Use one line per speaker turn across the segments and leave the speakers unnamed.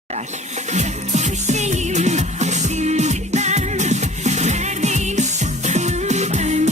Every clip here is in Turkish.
Bir şeyim var şimdi ben. Neredeyim saklım ben.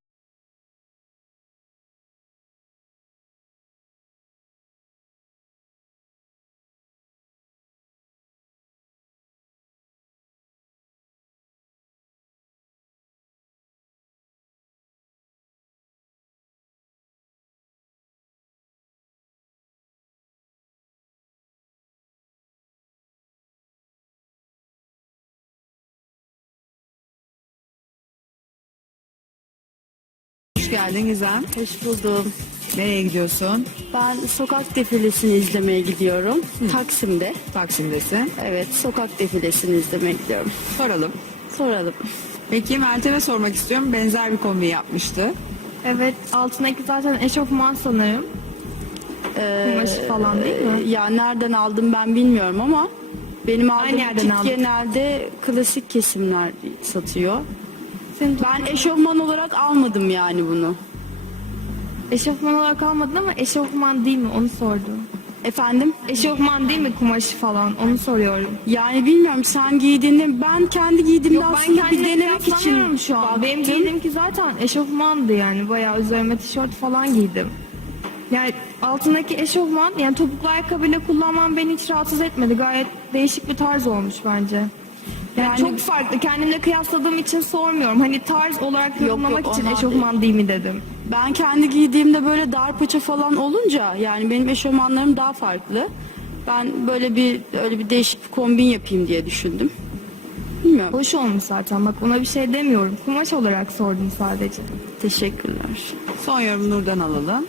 Hoş geldin Gizem.
Hoş buldum.
Nereye gidiyorsun?
Ben sokak defilesini izlemeye gidiyorum. Taksim'de.
Taksim'desin.
Evet, sokak defilesini izlemeye gidiyorum.
Soralım.
Soralım.
Peki Meltem'e sormak istiyorum. Benzer bir kombi yapmıştı.
Evet, altındaki zaten eşofman sanırım. Kumaşı falan değil mi?
Ya nereden aldım ben bilmiyorum ama benim aldığım
Aynı yerden
butik
aldım.
genelde klasik kesimler satıyor.
Senin
Ben eşofman olarak almadım yani bunu.
eşofman olarak almadın ama eşofman değil mi onu sordum.
Efendim?
Eşofman değil mi kumaşı falan onu soruyorum.
Yani bilmiyorum sen giydiğini ben kendi giydiğimde
Yok, ben
aslında bir
kendime
denemek için
kıyaslamıyorum şu an. Benim
baktım.
giydiğim ki zaten eşofmandı yani bayağı üzerime tişört falan giydim. Yani altındaki eşofman yani topuklu ayakkabıyla kullanmam beni hiç rahatsız etmedi. Gayet değişik bir tarz olmuş bence. Yani çok farklı. Kendimle kıyasladığım için sormuyorum. Hani tarz olarak yorumlamak için
ondan
eşofman değil mi dedim.
Ben kendi giydiğimde böyle dar paça falan olunca yani benim eşofmanlarım daha farklı. Ben böyle öyle bir değişik bir kombin yapayım diye düşündüm. Bilmiyorum.
Hoş olmuş zaten. Bak ona bir şey demiyorum. Kumaş olarak sordum sadece.
Teşekkürler.
Son yorum Nur'dan alalım.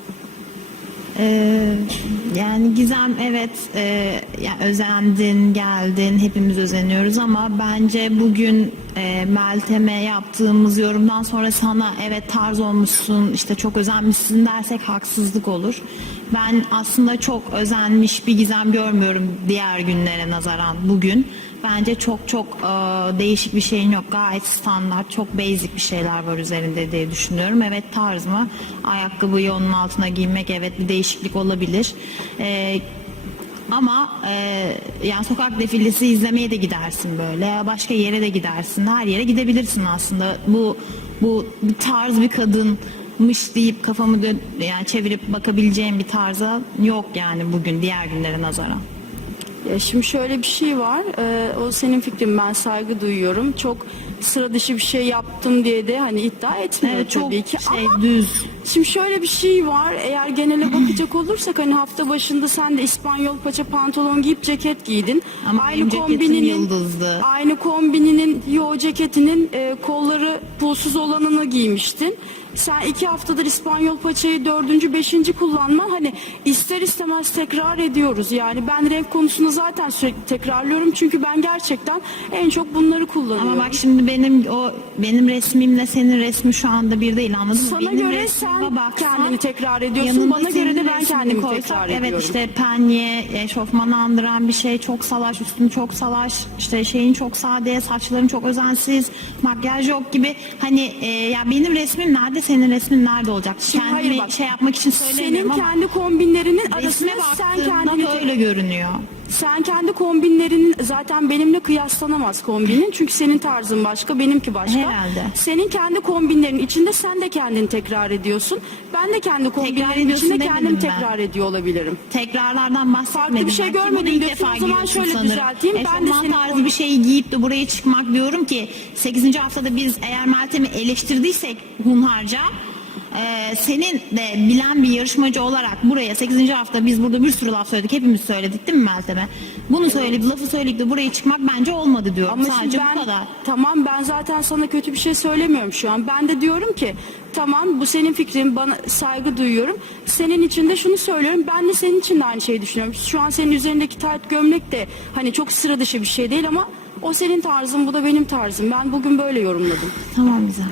Yani Gizem evet yani özendin geldin hepimiz özeniyoruz ama bence bugün Meltem'e yaptığımız yorumdan sonra sana evet tarz olmuşsun işte çok özenmişsin dersek haksızlık olur. Ben aslında çok özenmiş bir Gizem görmüyorum diğer günlere nazaran bugün. Bence çok değişik bir şeyin yok. Gayet standart, çok basic bir şeyler var üzerinde diye düşünüyorum. Evet tarz mı? Ayakkabıyı onun altına giymek evet bir değişiklik olabilir. Ama yani sokak defilesi izlemeye de gidersin böyle. Başka yere de gidersin. Her yere gidebilirsin aslında. Bu bir tarz bir kadınmış deyip kafamı yani çevirip bakabileceğim bir tarza yok yani bugün diğer günlere nazaran.
Ya şimdi şöyle bir şey var. O senin fikrin, ben saygı duyuyorum. Çok sıra dışı bir şey yaptım diye de hani iddia etmiyorum
Evet, çok
tabii ki. Ama
düz.
şimdi şöyle bir şey var. Eğer genele bakacak olursak hani hafta başında sen de İspanyol paça pantolon giyip ceket giydin.
Ama benim ceketim yıldızlı.
Aynı kombininin ceketinin kolları pulsuz olanını giymiştin. Sen 2 haftadır İspanyol paçayı 4. 5. kullanma, hani ister istemez tekrar ediyoruz. Yani ben renk konusunda zaten sürekli tekrarlıyorum çünkü ben gerçekten en çok bunları kullanıyorum.
Ama bak şimdi benim resmimle senin resmi şu anda bir değil, anladın mı?
Sana
Benim
göre
resmime
sen
baksan,
kendini tekrar ediyorsun,
yanında
bana göre de
senin
ben
resmini
kendimi
koysak,
tekrar ediyorum.
evet işte penye, eşofmanı andıran bir şey, çok salaş, üstün çok salaş, işte şeyin çok sade, saçların çok özensiz, makyaj yok gibi. Hani ya benim resmim nerede, senin resmin nerede olacak?
Şimdi hayır
Kendimi
bak,
şey yapmak için söylemiyorum
senin
ama
kendi kombinlerinin arasında
resme
sen
baktığımda
kendini
öyle görünüyor.
Sen kendi kombinlerinin zaten benimle kıyaslanamaz kombinin. Çünkü senin tarzın başka, benimki başka.
Herhalde.
Senin kendi kombinlerin içinde sen de kendini tekrar ediyorsun. Ben de kendi kombinlerin
ediyorsun
içinde
demedim
kendimi
ben.
tekrar ediyor olabilirim.
Tekrarlardan bahsetmedim.
Farklı bir şey
ben ki.
görmedim
Bunu ilk
diyorsun,
defa
o zaman
giyiyorsun
şöyle
sanırım.
düzelteyim. Ben de
Eşofman
senin
tarzı bir şey giyip de buraya çıkmak diyorum ki 8. haftada biz eğer Meltem'i eleştirdiysek hunharca, senin de bilen bir yarışmacı olarak buraya 8. hafta biz burada bir sürü laf söyledik, hepimiz söyledik değil mi Meltem'e? Bunu söyleyip lafı söyleyip de buraya çıkmak bence olmadı diyorum.
Ama
Sadece
şimdi
bu kadar.
tamam, ben zaten sana kötü bir şey söylemiyorum şu an. Ben de diyorum ki tamam, bu senin fikrin, bana saygı duyuyorum. Senin için de şunu söylüyorum. Ben de senin için de aynı şeyi düşünüyorum. Şu an senin üzerindeki tayt gömlek de hani çok sıra dışı bir şey değil ama o senin tarzın, bu da benim tarzım. Ben bugün böyle yorumladım.
Tamam güzel.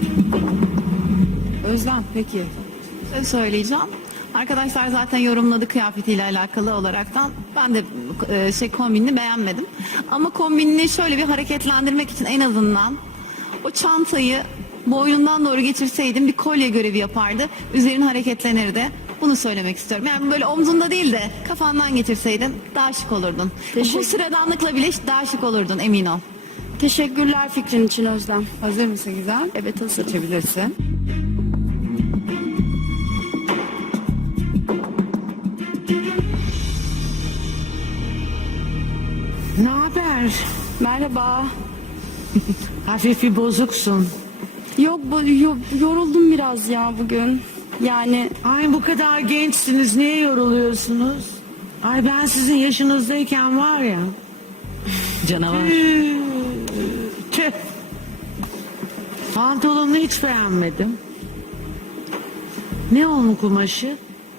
Özlem peki.
Söyleyeceğim. Arkadaşlar zaten yorumladı kıyafetiyle alakalı olaraktan. Ben de kombinini beğenmedim. Ama kombinini şöyle bir hareketlendirmek için en azından o çantayı boynundan doğru geçirseydim bir kolye görevi yapardı. Üzerin hareketlenirdi. Bunu söylemek istiyorum. Yani böyle omzunda değil de kafandan geçirseydin daha şık olurdun. Bu sıradanlıkla bile daha şık olurdun, emin ol.
Teşekkürler fikrin için Özlem.
Hazır mısın Gizem?
Evet, hazırım.
Geçebilirsin.
Ne haber?
Merhaba.
Hafif bir bozuksun.
Yok, yoruldum biraz ya bugün. Yani
Ay bu kadar gençsiniz. Niye yoruluyorsunuz? Ay ben sizin yaşınızdayken var ya.
Canavar.
Tüh. Pantolonunu hiç beğenmedim. Ne onun kumaşı?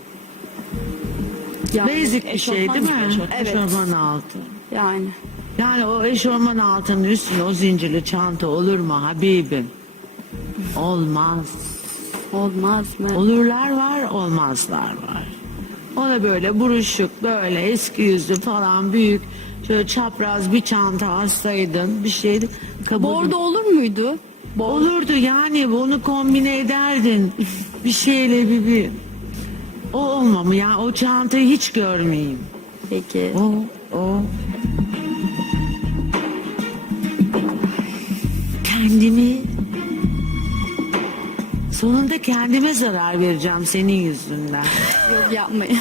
yani
Basic bir şey değil mi?
Evet.
Eşofman altı.
Yani
Yani o eşofman altının üstüne o zincirli çanta olur mu Habibim? Olmaz.
olmaz mı?
Olurlar var, olmazlar var. O da böyle buruşuk, böyle eski yüzlü falan büyük, şöyle çapraz bir çanta alsaydın bir şeydi. Kabul
Bordo olur muydu?
olurdu yani bunu kombine ederdin. Bir şeyle bir. O olmamı ya o çantayı hiç görmeyeyim.
Peki.
O. Kendimi sonunda kendime zarar vereceğim senin yüzünden.
Yok, yapmayın.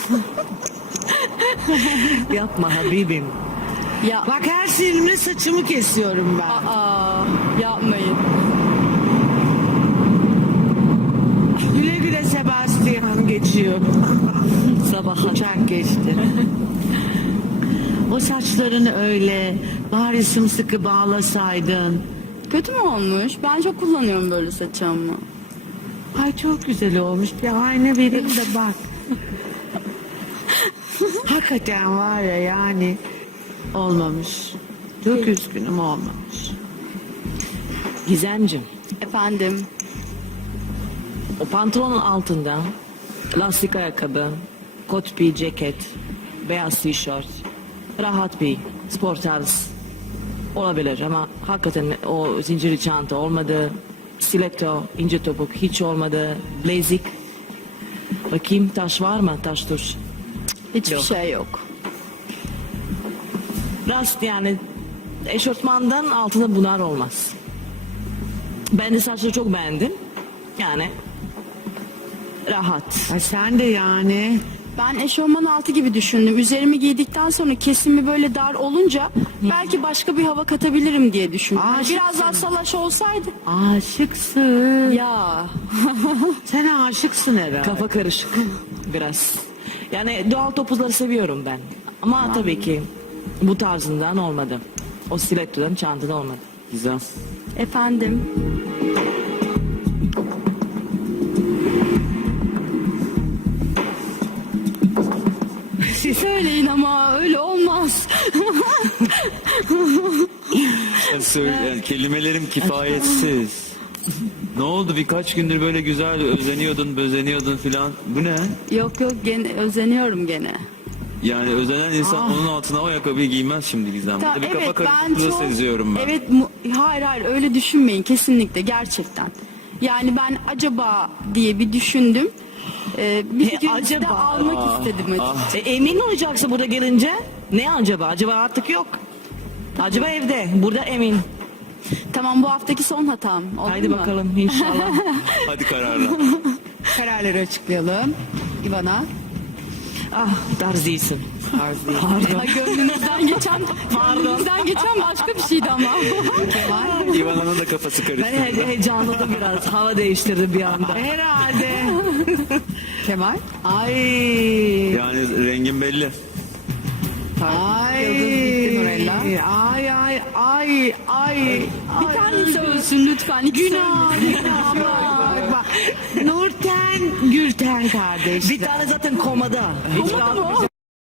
Yapma Habibim.
Ya,
Bak her silimle saçımı kesiyorum ben.
yapmayın.
Güle güle Sebastian geçiyor. Sabah uçak geçti. O saçlarını öyle bari sımsıkı bağlasaydın.
Kötü mü olmuş? Ben çok kullanıyorum böyle saçımı.
Ay çok güzel olmuş. Bir ayna vereyim de bak. Hakikaten var ya yani olmamış. Çok üzgünüm olmamış.
Gizemciğim,
Efendim.
o pantolonun altında lastik ayakkabı, kot bir ceket, beyaz tişört, rahat bir spor tarz olabilir ama hakikaten o zincirli çanta olmadı, stiletto, ince topuk hiç olmadı, blazik. Bakayım taş var mı? Taş tuş.
Hiçbir
Yok.
şey yok.
Rast yani eşofmandan altında bunlar olmaz. Ben de saçları çok beğendim. Yani rahat.
Ay sen de yani.
Ben eşofman altı gibi düşündüm. Üzerimi giydikten sonra kesimi böyle dar olunca belki başka bir hava katabilirim diye düşündüm.
Aşıksın.
Biraz daha salaş olsaydı.
Aşıksın.
Ya.
Sen aşıksın herhalde.
Kafa karışık biraz. Yani doğal topuzları seviyorum ben. Ama tabii ki bu tarzından olmadı. O stilettodan çantada olmadı. Güzel.
Efendim. Siz söyleyin ama öyle olmaz.
Yani kelimelerim kifayetsiz. Ne oldu birkaç gündür böyle güzel özeniyordun bezeniyordun filan. Bu ne?
Yok yok, gene özeniyorum gene.
Yani özenen insan onun altına o ayakkabıyı giymez şimdi Gizem.
Ta-
Burada bir
evet,
kafa
ben
karışıklığı
çok-
seziyorum ben.
Evet, hayır öyle düşünmeyin kesinlikle, gerçekten. Yani ben acaba diye bir düşündüm. Bir fikrinizi de
acaba?
almak istedim açıkçası.
Emin olacaksın burada gelince. Ne acaba? Acaba artık yok. Acaba evde. Burada emin.
Tamam, bu haftaki son hatam. Oldu
Haydi
mu?
bakalım inşallah.
Hadi kararla.
Kararları açıklayalım. İvana.
Ah tarz değilsin.
Ay, gönlünüzden geçen başka bir şeydi ama.
İvana'nın da kafası karıştı.
Ben heyecanladım biraz. Hava değiştirdi bir anda.
Herhalde.
Kemal.
Ay.
Yani rengin belli.
Ay.
Yıldız gitti Nurella.
Ay.
Bir tanesi ölsün lütfen. İkisi
Günah.
ölmesin.
Bak, bak. Nurten, Gülten kardeş.
Bir tane zaten komada. Hiç rahat-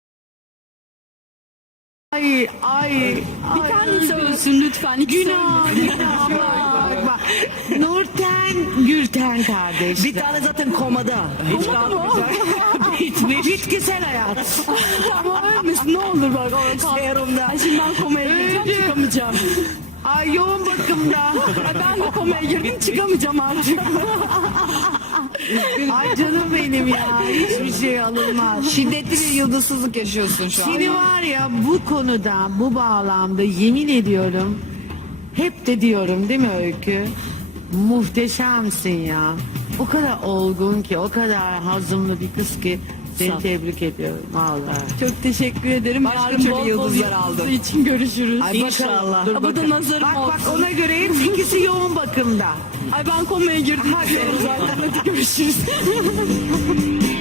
Ay.
Bir tanesi ölsün lütfen. İkisi
Günah.
ölmesin.
Bak, bak. Nurten, Gülten kardeş.
Bir tane zaten komada. Hiç rahat-
Bitmiş. Bitkisel hayat.
Ama ölmesin ne olur bak.
Serumda.
Ay, şimdi ben komaya gireceğim, çıkamayacağım.
Ay yoğun bakımda.
Ay, ben de komaya girdim, çıkamayacağım artık.
Ay canım benim ya. Hiçbir şey alınmaz.
Şiddetli bir yıldızsızlık yaşıyorsun şu an.
Seni var ya bu konuda, bu bağlamda yemin ediyorum, hep de diyorum değil mi Öykü? Muhteşemsin ya. O kadar olgun ki, o kadar hazımlı bir kız ki seni
Sağ ol.
tebrik ediyorum vallahi.
Çok teşekkür ederim.
Başka
Yarın
türlü
bol bol
yıldızlar
yıldızı
aldım.
için görüşürüz.
Ay
İnşallah.
bakalım, dur
Bu da
bakalım.
nazarım
Bak
olsun.
ona göre hep ikisi yoğun bakımda.
Ay ben komaya girdim. Hadi zaten hadi görüşürüz.